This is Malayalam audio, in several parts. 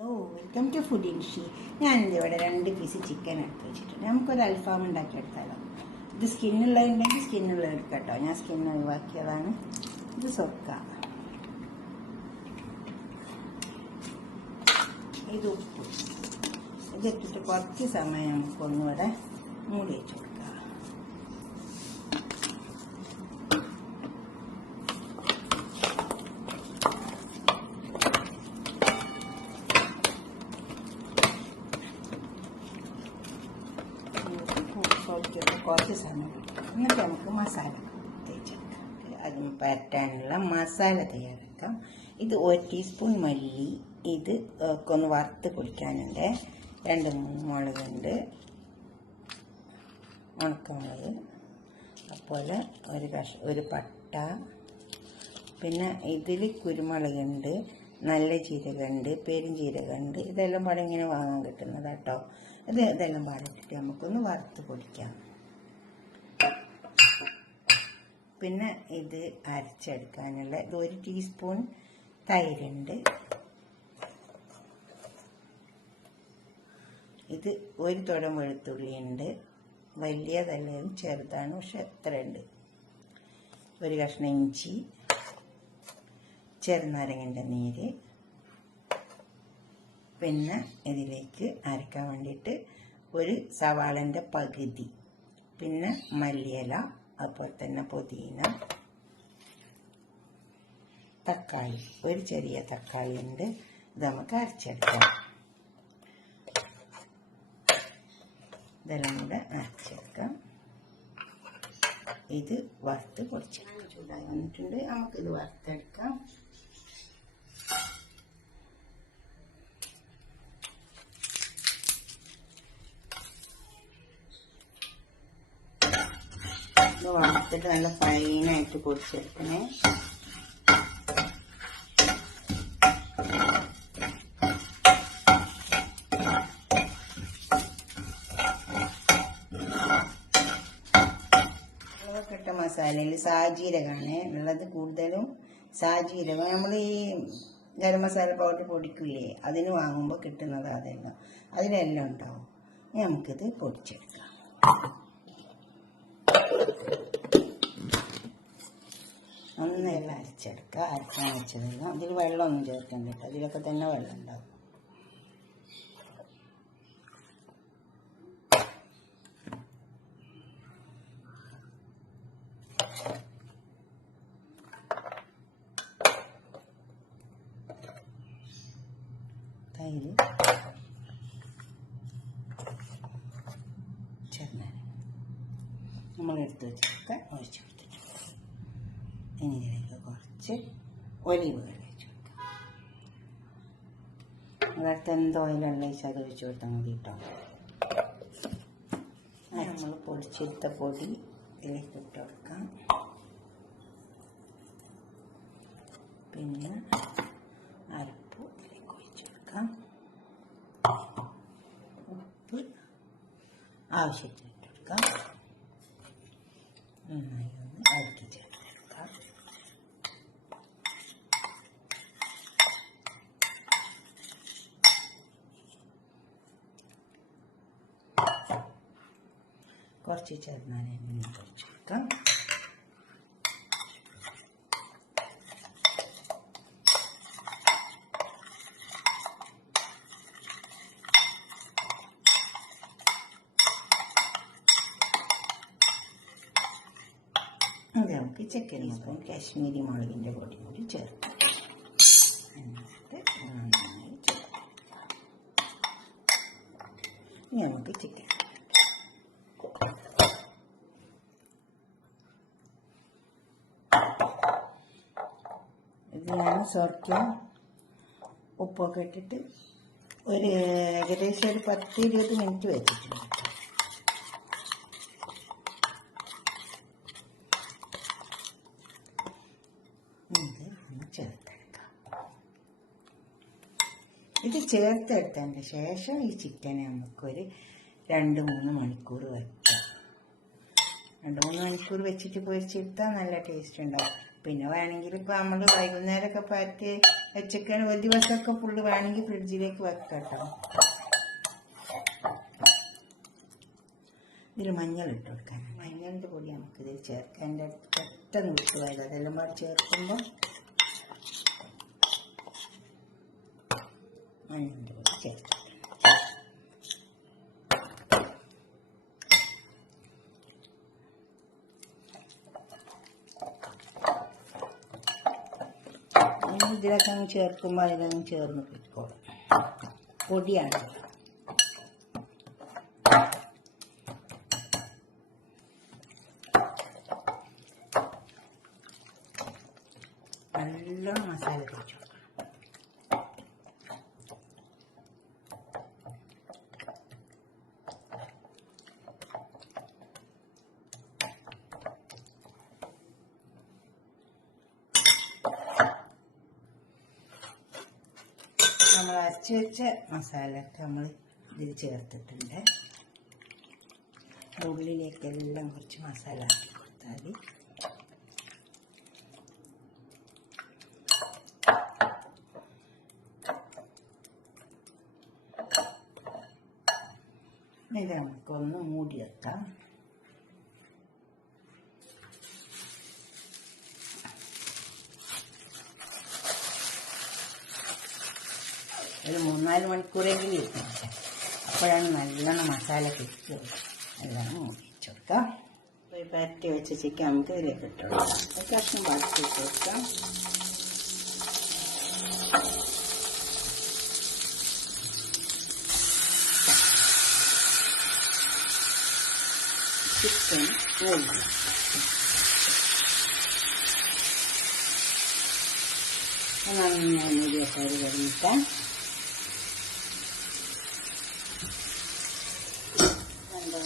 ഹലോ, വെൽക്കം ടു ഫുഡ് ഇൻഷി. ഞാനിവിടെ 2 പീസ് ചിക്കൻ എടുത്ത് വെച്ചിട്ടുണ്ട്. നമുക്കൊരു അൽഫാം ഉണ്ടാക്കിയെടുത്താലോ. ഇത് സ്കിന്നുള്ളതുണ്ടെങ്കിൽ സ്കിന്നുള്ള എടുക്കാം കേട്ടോ. ഞാൻ സ്കിൻ ഒഴിവാക്കിയതാണ്. ഇത് സൊക്ക, ഇത് ഉപ്പ്. ഇതെത്തിട്ട് കുറച്ച് സമയം നമുക്കൊന്നുകൂടെ മൂടി വെച്ച് കൊടുക്കാം. കുറച്ച് സമയം എന്നിട്ട് നമുക്ക് മസാല തേച്ചെടുക്കാം. അതിന് പരട്ടാനുള്ള മസാല തയ്യാറാക്കാം. ഇത് 1 ടീസ്പൂൺ മല്ലി, ഇത് ഒന്ന് വറുത്ത് പൊടിക്കാനുണ്ട്. 2-3 മുളകുണ്ട്, ഉണക്കമുളക്, അതുപോലെ ഒരു പട്ട, പിന്നെ ഇതിൽ കുരുമുളകുണ്ട്, നല്ല ജീരകമുണ്ട്, പെരുംജീരകമുണ്ട്. ഇതെല്ലാം പാടെ ഇങ്ങനെ വാങ്ങാൻ കിട്ടുന്നത് കേട്ടോ. ഇതെല്ലാം പാടിട്ടിട്ട് നമുക്കൊന്ന് വറുത്ത് പൊടിക്കാം. പിന്നെ ഇത് അരച്ചെടുക്കാനുള്ള ഇത് 1 ടീസ്പൂൺ തൈരുണ്ട്. ഇത് 1 തുടം വെളുത്തുള്ളി ഉണ്ട്. വലിയതല്ല, ചെറുതാണ്, പക്ഷെ എത്ര ഉണ്ട്. 1 കഷ്ണം ഇഞ്ചി, ചെറുനാരങ്ങൻ്റെ നീര്, പിന്നെ ഇതിലേക്ക് അരക്കാൻ വേണ്ടിയിട്ട് 1 സവാളൻ്റെ പകുതി, പിന്നെ മല്ലിയില, അതുപോലെ തന്നെ പുതിന, തക്കാളി, 1 ചെറിയ തക്കാളി ഉണ്ട്. ഇത് നമുക്ക് അരച്ചെടുക്കാം. ഇതെല്ലാം കൂടെ അരച്ചെടുക്കാം. ഇത് വറുത്ത് പൊടിച്ച് ചൂടായി വന്നിട്ടുണ്ട്. നമുക്കിത് വറുത്തെടുക്കാം. ഇത് വറുത്തിട്ട് നല്ല ഫൈനായിട്ട് പൊടിച്ചെടുക്കണേ. ഇട്ട മസാലയിൽ സാജീരകമാണ് ഉള്ളത്. കൂടുതലും സാജീരകം നമ്മൾ ഈ ഗരം മസാല പൗഡർ പൊടിക്കില്ലേ, അതിന് വാങ്ങുമ്പോൾ കിട്ടുന്നത് അതെല്ലാം അതിലെല്ലാം ഉണ്ടാവും. നമുക്കിത് പൊടിച്ചെടുക്കാം. ഒന്നെല്ലാം അരച്ചെടുക്കുക. അരക്കാൻ വെച്ചതെല്ലാം അതിൽ വെള്ളമൊന്നും ചേർക്കാൻ കേട്ടോ. അതിലൊക്കെ തന്നെ വെള്ളം ഉണ്ടാവും. തൈര്, ചെറുനാരങ്ങ നമ്മളെടുത്ത് വെച്ചൊക്കെ ഒഴിച്ച് കൊടുത്തിട്ടുണ്ട്. ഇനി ഇതിലേക്ക് കുറച്ച് ഒലിവ് ഓയിൽ ഒഴിച്ച് കൊടുക്കാം. നമ്മളടുത്ത് എന്ത് ഓയിലുള്ള വെച്ചാൽ അത് ഒഴിച്ച് കൊടുത്താൽ മതി കേട്ടോ. നമ്മൾ പൊടിച്ചെടുത്ത പൊടി ഇതിലേക്ക് ഇട്ട് കൊടുക്കാം. പിന്നെ അരപ്പ് ഇതിലേക്ക് ഒഴിച്ച് കൊടുക്കാം. ഉപ്പ് ആവശ്യത്തിന് ഇട്ട് കൊടുക്കാം. നന്നായി ഒന്ന് അടുക്കി ചേർത്തെടുക്കാം. കുറച്ച് ചെറുനാരങ്ങ ഒഴിച്ച് കൊടുക്കാം. അത് നമുക്ക് ചിക്കൻ സ്പൂൺ കാശ്മീരി മുളകിൻ്റെ പൊടി കൂടി ചേർക്കാം. എന്നിട്ട് നന്നായി ചേർക്കാം. ഇനി നമുക്ക് ചിക്കൻ ഇത് ഞാൻ സ്വർക്കും ഉപ്പൊക്കെ ഇട്ടിട്ട് ഏകദേശം ഒരു 10-20 മിനിറ്റ് വെച്ചിട്ടുണ്ട്. ചേർത്തെടുക്കാം. ഇത് ചേർത്തെടുത്തതിന് ശേഷം ഈ ചിക്കനെ നമുക്കൊരു 2-3 മണിക്കൂർ വയ്ക്കാം. 2-3 മണിക്കൂർ വെച്ചിട്ട് പൊരിച്ചെടുത്താൽ നല്ല ടേസ്റ്റ് ഉണ്ടാവും. പിന്നെ വേണമെങ്കിൽ ഇപ്പം നമ്മൾ വൈകുന്നേരമൊക്കെ പരത്തി വെച്ചൊക്കെയാണ് ഒരു ദിവസമൊക്കെ ഫുള്ള് വേണമെങ്കിൽ ഫ്രിഡ്ജിലേക്ക് വെക്കാം കേട്ടോ. ഇതിൽ മഞ്ഞൾ ഇട്ട് കൊടുക്കാൻ, മഞ്ഞളിൻ്റെ പൊടി നമുക്കിതിൽ ചേർക്കാം. എൻ്റെ അടുത്ത് പെട്ടെന്ന് വിട്ടുപോയത് അതെല്ലാം പാടി ചേർക്കുമ്പോൾ മഞ്ഞളിൻ്റെ പൊടി ചേർക്കാം. ഇതിലൊക്കെ അങ്ങ് ചേർക്കുമ്പോൾ അതിലങ്ങ് ചേർന്ന് കിട്ടിക്കോളും. പൊടിയാണ്. നല്ലോണം മസാല തേച്ച് കൊടുക്കണം. നമ്മൾ അരച്ച് വെച്ച മസാലയൊക്കെ നമ്മൾ ഇതിൽ ചേർത്തിട്ടുണ്ട്. ഉള്ളിലേക്കെല്ലാം കുറച്ച് മസാല ആക്കി കൊടുത്താൽ മതി. ഇത് നമുക്കൊന്ന് മൂടി വെക്കാം. ഒരു 3-4 മണിക്കൂറെങ്കിലും ഇരിക്കണം. അപ്പോഴാണ് നല്ലോണം മസാല കിട്ടുക. എല്ലാം മൂടി വെച്ച് കൊടുക്കാം. ഈ പരട്ടി വെച്ച ചിക്കൻ നമുക്ക് ഇതിലേക്ക് ഇട്ട് കൊടുക്കാം. കഷ്ണം പരത്തി ഇട്ട് കൊടുക്കാം. ചിക്കൻ മൂടി നന്നായി മൂടിയൊക്കെ കഴിഞ്ഞിട്ട്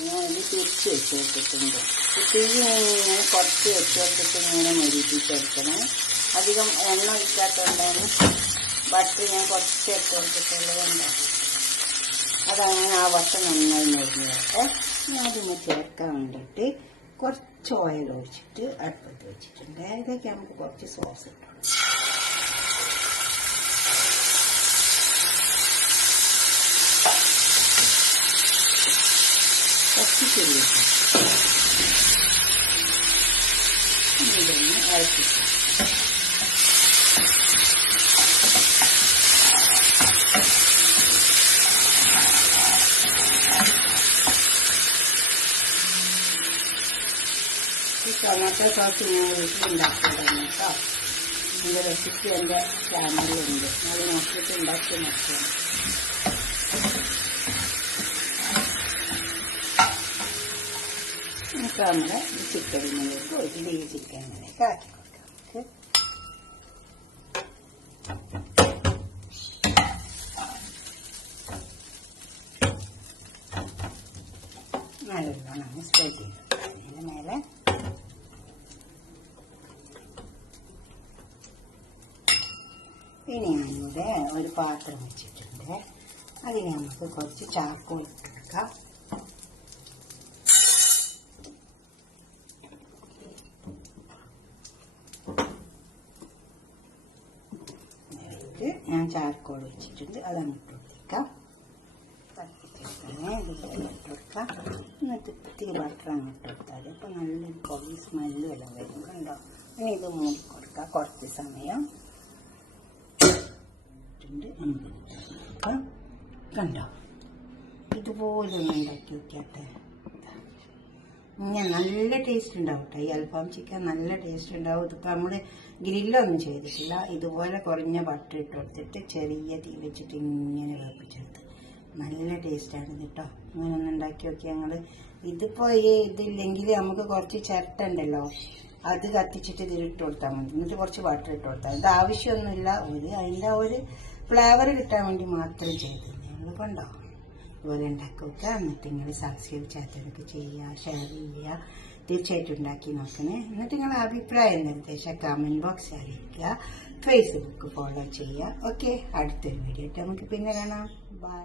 ഞാനിത് തിരിച്ച് വെച്ച് കൊടുത്തിട്ടുണ്ട്. തീ ഇങ്ങനെ കുറച്ച് വെച്ച് കൊടുത്തിട്ട് ഇങ്ങനെ മൊരിപ്പിച്ചെടുക്കണം. അധികം എണ്ണ ഒഴിക്കാത്തതുകൊണ്ടാണ് ബട്ടർ ഞാൻ കുറച്ച് വെച്ച് കൊടുത്തിട്ടുള്ളതുകൊണ്ടാണ്. അതങ്ങനെ ആ വശം നന്നായി മൊരിഞ്ഞിട്ട് അതിന് ചേർക്കാൻ വേണ്ടിയിട്ട് കുറച്ച് ഓയിൽ ഒഴിച്ചിട്ട് അടുപ്പത്ത് വെച്ചിട്ടുണ്ട്. അതിലേക്ക് നമുക്ക് കുറച്ച് സോസ് ഇട്ടു. കുറച്ച് ചെറിയ ഇതൊന്ന് ഇറക്കിട്ടു. ടൊമാറ്റോ സോസ് ഞാൻ വീട്ടിലുണ്ടാക്കിയതാണ് കേട്ടോ. എൻ്റെ റെസിപ്പി എൻ്റെ ചാനലിലുണ്ട്. അത് നോക്കിയിട്ട് ഉണ്ടാക്കി നോക്കിയാണ്. നമുക്ക് നമ്മുടെ ഈ ചിക്കനിലേക്ക് ഒരു ഈ ചിക്കനിലേക്ക് ആക്കി കൊടുക്കാം. നല്ലോണം സ്പ്രെഡ് ചെയ്ത് അതിന് മേലെ ഇനി ഞാനിവിടെ ഒരു പാത്രം വെച്ചിട്ടുണ്ട്. അതിന് നമുക്ക് കുറച്ച് ചാർക്കോൾ ഇട്ടെടുക്കാം. ഞാൻ ചാർക്കോൾ വെച്ചിട്ടുണ്ട്. അതങ്ങ് ഇട്ട് കൊടുത്തേക്കാം. ഇതുപോലെ ഇട്ട് കൊടുക്കാം. എന്നിട്ട് ഇത്തിരി ബട്ടർ അങ്ങ് ഇട്ട് കൊടുത്താൽ അപ്പോൾ നല്ലൊരു പൊടി സ്മെല്ലും എല്ലാം വരുന്നുണ്ടോ. ഇനി ഇത് മൂടി കൊടുക്കാം കുറച്ച് സമയം. കണ്ടോ, ഇതുപോലെ ഒന്ന് ഉണ്ടാക്കി വെക്കാട്ടെ. ഞാൻ നല്ല ടേസ്റ്റ് ഉണ്ടാവും കേട്ടോ. ഈ അൽഫാം ചിക്കൻ നല്ല ടേസ്റ്റ് ഉണ്ടാവും. ഇതിപ്പോൾ നമ്മൾ ഗ്രില്ലൊന്നും ചെയ്തിട്ടില്ല. ഇതുപോലെ കുറഞ്ഞ ബട്ടർ ഇട്ട് കൊടുത്തിട്ട് ചെറിയ തീ വെച്ചിട്ട് ഇങ്ങനെ വേപ്പിച്ചെടുത്ത് നല്ല ടേസ്റ്റാണ് കേട്ടോ. ഇങ്ങനെ ഒന്ന് ഉണ്ടാക്കി നോക്കി ഞങ്ങൾ. ഇതിപ്പോൾ ഇതില്ലെങ്കിൽ നമുക്ക് കുറച്ച് ചിരട്ട ഉണ്ടല്ലോ, അത് കത്തിച്ചിട്ട് ഇതിലിട്ട് കൊടുത്താൽ മതി. എന്നിട്ട് കുറച്ച് ബട്ടർ ഇട്ട് കൊടുത്താൽ ഇത് ആവശ്യമൊന്നുമില്ല. അതിൻ്റെ ഒരു ഫ്ലേവർ കിട്ടാൻ വേണ്ടി മാത്രം ചെയ്ത് ഞങ്ങൾ കണ്ടോ ഇതുപോലെ ഉണ്ടാക്കി വെക്കുക. എന്നിട്ട് നിങ്ങൾ സബ്സ്ക്രൈബ് ചെയ്യാത്തവർക്ക് ചെയ്യുക, ഷെയർ ചെയ്യുക. തീർച്ചയായിട്ടും ഉണ്ടാക്കി നോക്കണേ. എന്നിട്ട് നിങ്ങളുടെ അഭിപ്രായം നിർദ്ദേശം കമൻറ്റ് ബോക്സ് അറിയിക്കുക. ഫേസ്ബുക്ക് ഫോളോ ചെയ്യുക. ഓക്കെ, അടുത്തൊരു വീഡിയോ ആയിട്ട് നമുക്ക് പിന്നെ കാണാം. ബൈ.